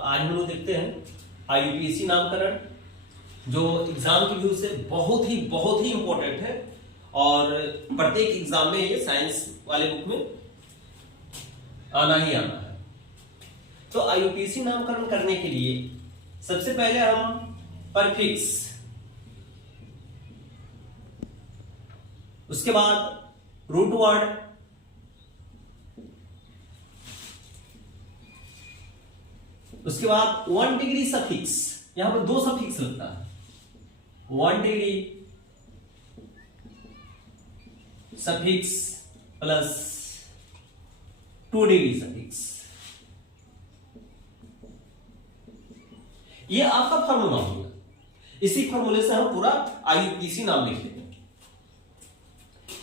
आज हम लोग देखते हैं आईयूपीएसी नामकरण, जो एग्जाम की व्यू से बहुत ही इंपॉर्टेंट है और प्रत्येक एग्जाम में ये साइंस वाले बुक में आना ही आना है। तो आईयूपीएसी नामकरण करने के लिए सबसे पहले हम परफिक्स, उसके बाद रूट वर्ड, उसके बाद 1 डिग्री सफिक्स, यहां पर 2 सफिक्स लगता है, 1 degree suffix plus 2 degree suffix, ये आपका फॉर्मूला होगा। इसी फॉर्मूले से हम पूरा आईयूपीएसी नाम लिख लेंगे।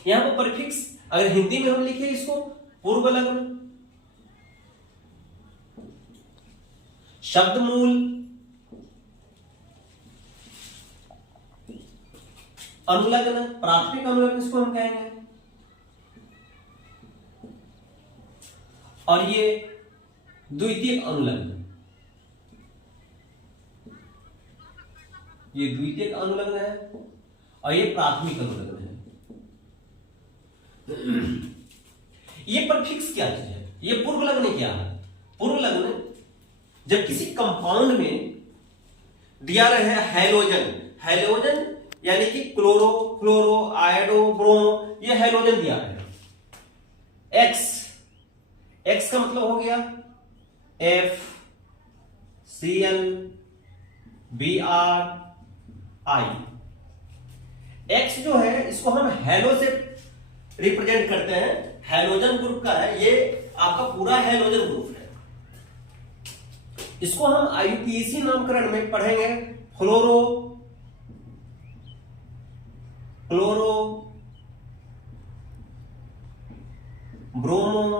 यहां पर प्रीफिक्स अगर हिंदी में हम लिखे इसको पूर्व लग्न, शब्द मूल, अनुलग्न, प्राथमिक अनुलग्न इसको हम कहेंगे, और ये द्वितीयक अनुलग्न, ये द्वितीयक अनुलग्न है और ये प्राथमिक अनुलग्न है। ये प्रीफिक्स क्या चीज है? ये पूर्व लग्न क्या है? पूर्व लग्न जब किसी कंपाउंड में दिया रहे हैलोजन, हैलोजन यानी कि क्लोरो, फ्लोरो, आयोडो, ब्रोमो, ये हैलोजन दिया है। एक्स, एक्स का मतलब हो गया F C L B R I. X जो है इसको हम हैलो से रिप्रेजेंट करते हैं, हैलोजन ग्रुप का है, ये आपका पूरा हैलोजन ग्रुप है। इसको हम आईयूपीएसी नामकरण में पढ़ेंगे फ्लोरो, क्लोरो, ब्रोमो,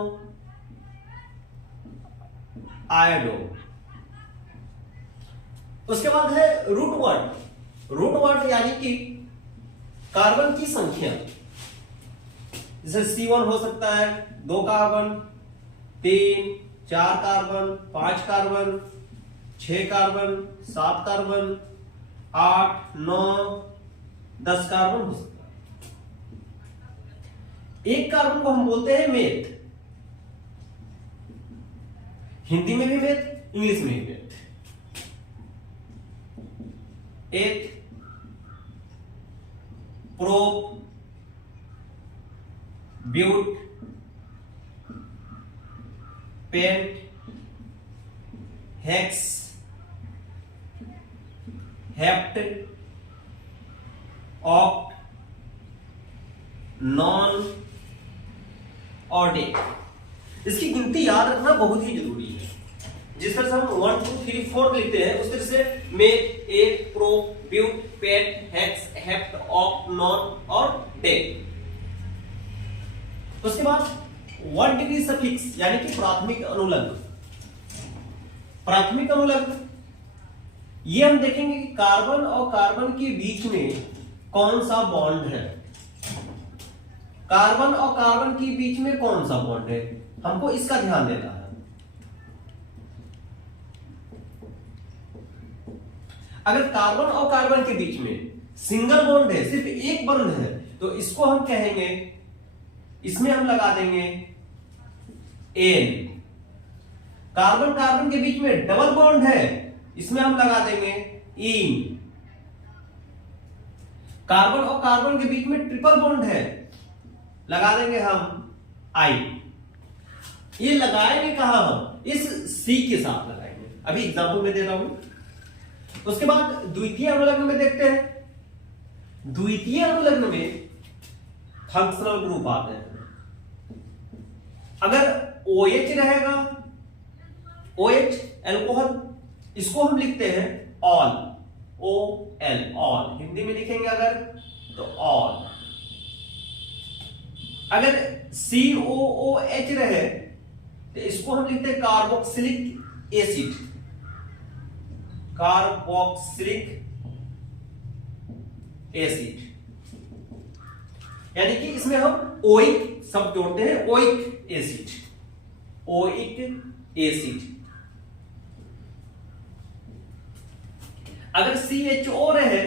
आयोडो। उसके बाद है रूट वर्ड। रूट वर्ड यानी कि कार्बन की संख्या, जैसे C1 हो सकता है 2 carbon, 3, 4 carbon, 5 carbon, 6 carbon, 7 carbon, 8, 9, 10 carbon हो सकता है। एक कार्बन को हम बोलते हैं मेथ, हिंदी में भी मेथ, इंग्लिश में भी meth. Eth prop, but, pent, hex, hept, oct, non और डे। इसकी गिनती याद रखना बहुत ही जरूरी है। जिस तरह से हम 1 2 3 4 लिखते हैं उस तरह से meth, eth, prop, but, pent, hex, hept, oct, non और डे। उसके बाद 1 डिग्री सफिक्स यानी कि प्राथमिक अनुलग्न। प्राथमिक अनुलग्न ये हम देखेंगे कि कार्बन और कार्बन के बीच में कौन सा बॉन्ड है, कार्बन और कार्बन के बीच में कौन सा बॉन्ड है, हमको इसका ध्यान देना है। अगर कार्बन और कार्बन के बीच में सिंगल बॉन्ड है, सिर्फ एक बॉन्ड है, तो इसको हम कहेंगे, इसमें हम लगा देंगे एन। कार्बन कार्बन के बीच में डबल बॉन्ड है, इसमें हम लगा देंगे इन। कार्बन और कार्बन के बीच में ट्रिपल बॉन्ड है, लगा देंगे हम आई। ये लगाएंगे कहां? हम इस सी के साथ लगाएंगे, अभी एग्जांपल में दे रहा हूं। उसके बाद द्वितीय अनुलग्न में देखते हैं। द्वितीय अनुलग्न में फंक्शनल ग्रुप आते हैं। अगर OH रहेगा, OH एल्कोहल, इसको हम लिखते हैं ऑल, OL, ऑल। हिंदी में लिखेंगे अगर तो ऑल। अगर COOH रहे तो इसको हम लिखते हैं कार्बोक्सिलिक एसिड, कार्बोक्सिलिक एसिड। यानी कि इसमें हम ओइक शब्द जोड़ते हैं, ओइक एसिड, ओइक एसिड। अगर CHO रहे,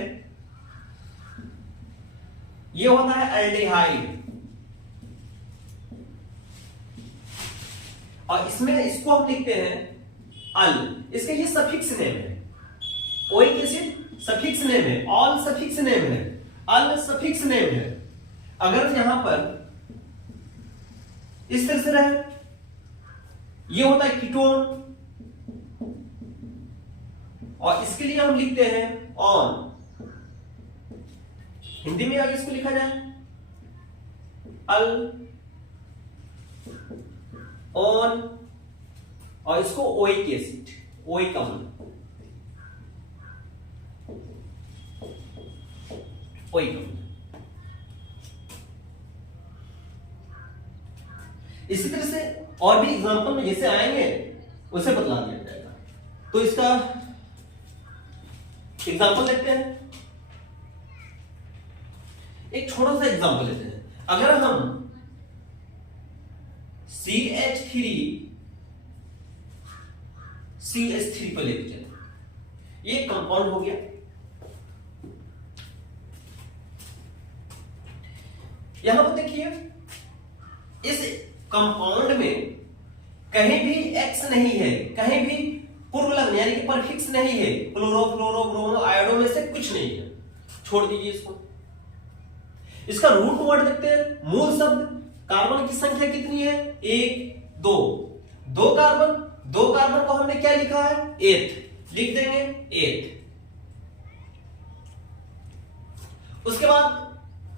ये होता है एल्डिहाइड, और इसमें इसको हम लिखते हैं अल, इसका ये सफिक्स नेम है। ओइक एसिड सफिक्स नेम है, ऑल सफिक्स नेम है, अल सफिक्स नेम है। अगर यहां पर इस तरह से रहे, ये होता है कीटोन, और इसके लिए हम लिखते हैं ऑन। हिंदी में अगर इसको लिखा जाए अल, ऑन, और इसको ओइक एसिड, ओइक अम्ल, ओइक अम्ल। इसी तरह से और भी एग्जांपल में जैसे आएंगे उसे बतला दिया जाएगा। तो इसका एग्जांपल लेते हैं, एक छोटा सा एग्जांपल लेते हैं। अगर हम CH3 पर लेते चले, ये कंपाउंड हो गया। यहां पर देखिए, इस कंपाउंड में कहीं भी X नहीं है, कहीं भी पूर्व लग्न यानी कि परफिक्स नहीं है, क्लोरो फ्लोरो ब्रोमो आयोडो में से कुछ नहीं है, छोड़ दीजिए इसको। इसका रूट वर्ड देखते हैं, मूल शब्द, कार्बन की संख्या कितनी है, 1 2, दो कार्बन को हमने क्या लिखा है, 8 लिख देंगे, 8। उसके बाद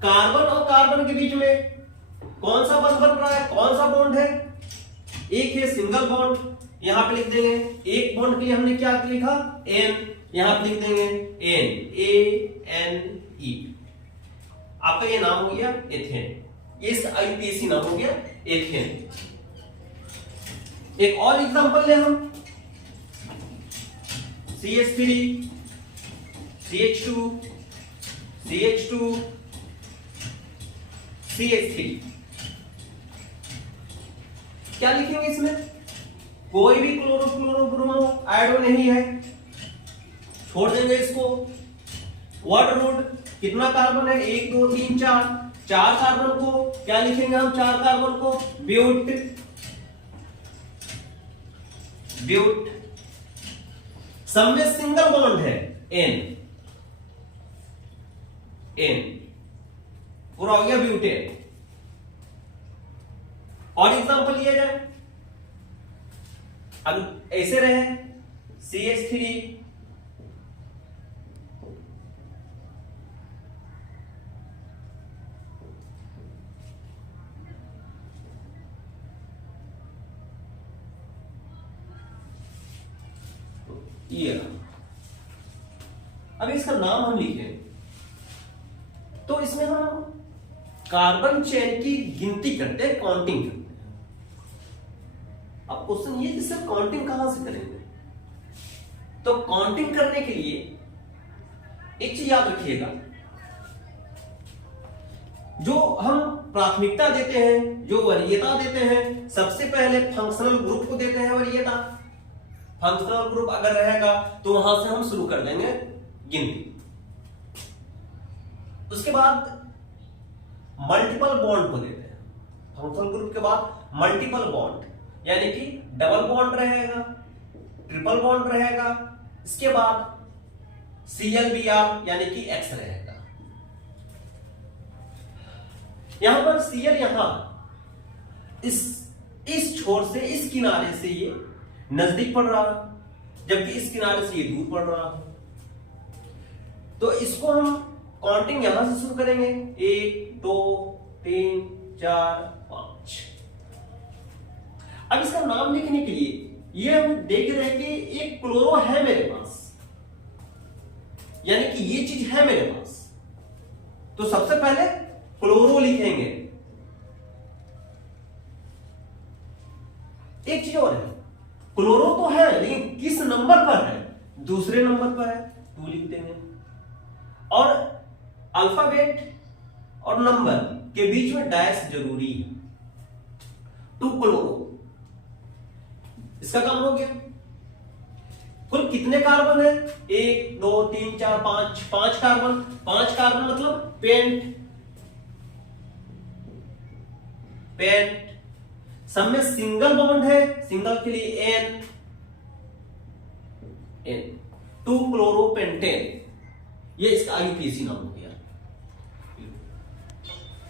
कार्बन और कार्बन के बीच में कौन सा बंध बन रहा है, कौन सा बॉन्ड है, एक है सिंगल बॉन्ड, यहां पे लिख देंगे। एक बॉन्ड के लिए हमने क्या लिखा, N, यहां पे लिख देंगे NaNe। आपका ये नाम हो गया एथेन, इस आईपीएसी नाम हो गया एथेन। एक और एग्जांपल ले हम, CH3 CH2 CH2 CH3, क्या लिखेंगे इसमें, कोई भी क्लोरोफ्लोरोब्रोमो आयोडो नहीं है, छोड़ देंगे इसको। वर्ड रूट कितना कार्बन है, 1 2 3 4, 4 कार्बन को क्या लिखेंगे हम, 4 कार्बन को ब्यूट, ब्यूट। सब में सिंगल बॉन्ड है N, पूरा हो गया ब्यूटेन। और एग्जांपल लिया जाए, अब ऐसे रहे CH3 ये, अब इसका नाम हम लिखें तो इसमें हम कार्बन चेन की गिनती करते हैं, काउंटिंग करते हैं। अब क्वेश्चन ये कि सर काउंटिंग कहां से करेंगे, तो काउंटिंग करने के लिए एक चीज याद रखिएगा, जो हम प्राथमिकता देते हैं, जो वरीयता देते हैं, सबसे पहले फंक्शनल ग्रुप को देते हैं वरीयता। फंक्शनल ग्रुप अगर रहेगा तो वहां से हम शुरू कर देंगे गिनती। उसके बाद मल्टीपल बॉन्ड को देते हैं, फंक्शनल ग्रुप के बाद मल्टीपल बॉन्ड, यानी कि डबल बॉन्ड रहेगा, ट्रिपल बॉन्ड रहेगा, इसके बाद ClBr यानी कि X रहेगा। यहां पर Cl यहां इस छोर से, इस किनारे से ये नजदीक पड़ रहा है, जबकि इस किनारे से ये दूर पड़ रहा है। तो इसको हम काउंटिंग यहां से शुरू करेंगे, 1 2 3 4 5। अब इसका नाम लिखने के लिए ये हम देख रहे हैं कि एक क्लोरो है मेरे पास, यानी कि ये चीज है मेरे पास, तो सबसे पहले क्लोरो लिखेंगे। एक चीज और है, क्लोरो तो है लेकिन किस नंबर पर है, दूसरे नंबर पर है, 2 लिख देंगे। और अल्फाबेट और नंबर के बीच में डैश जरूरी है, 2 क्लोरो, इसका काम हो गया। कुल कितने कार्बन है? 1 2 3 4 5 5 कार्बन। 5 कार्बन मतलब पेंट। पेंट सब में सिंगल बॉन्ड है, सिंगल के लिए एन। 2 क्लोरोपेंटेन, ये इसका आईयूपीएसी नाम हो गया।